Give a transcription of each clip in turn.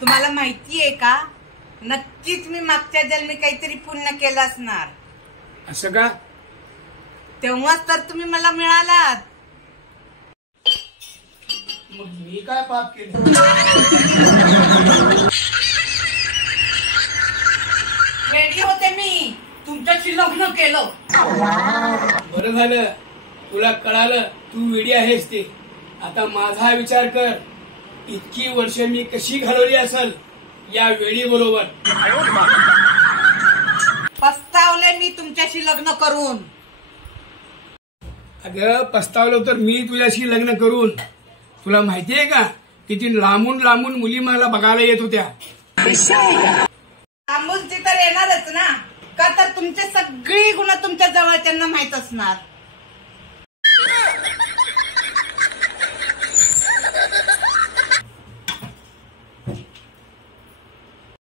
तुम्हाला माहितीये का, नक्कीच मी मागच्या जन्मी काहीतरी पुण्य केलं असणार. असं का? तेव्हाच तर तुम्ही मला मिळालात. मग मी काय पाप केलं? वेडी होते मी, तुमच्याशी लग्न केलं. बरं झालं तुला कळालं तू वेडी आहेस ते. आता माझा विचार कर, इतकी वर्ष मी कशी घालवली असेल या वेडी बरोबर. पस्तावले मी तुमच्याशी लग्न करून. अगं पस्तावलं तर मी तुझ्याशी लग्न करून. तुला माहितीये का किती लांबून लांबून मुली मला बघायला येत होत्या. लांबून ती तर येणारच ना, का तर तुमचे सगळी गुण तुमच्या जवळच्यांना माहित असणार.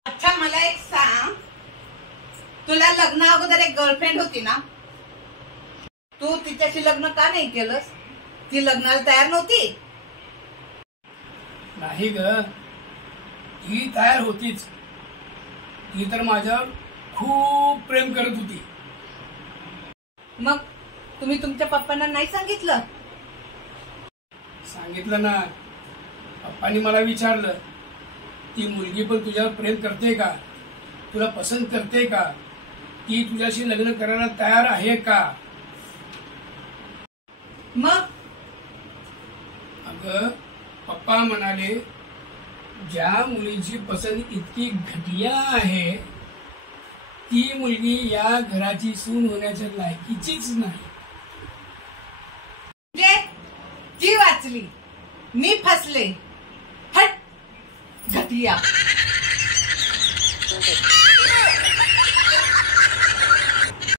अच्छा मला एक सांग, तुला लग्ना अगोदर एक गर्लफ्रेंड होती ना, तू तिच्याशी लग्न का नाही केलंस? ती लग्नाला तयार नव्हती? नाही ग, ती तयार होतीच. ती तर माझ्यावर खूप प्रेम करत होती. मग तुम्ही तुमच्या पप्पांना नाही सांगितलं? सांगितलं ना. पप्पांनी मला विचारलं, ती मुलगी पण तुझ्यावर प्रेम करते का, तुला पसंत करते का, ती तुझ्याशी लग्न करायला तयार आहे का? मग अगं पप्पा म्हणाले, ज्या मुलीची पसंत इतकी घटिया आहे ती मुलगी या घराची सून होण्याच्या लायकीचीच नाही. ती वाचली, मी फसले. हट घटिया.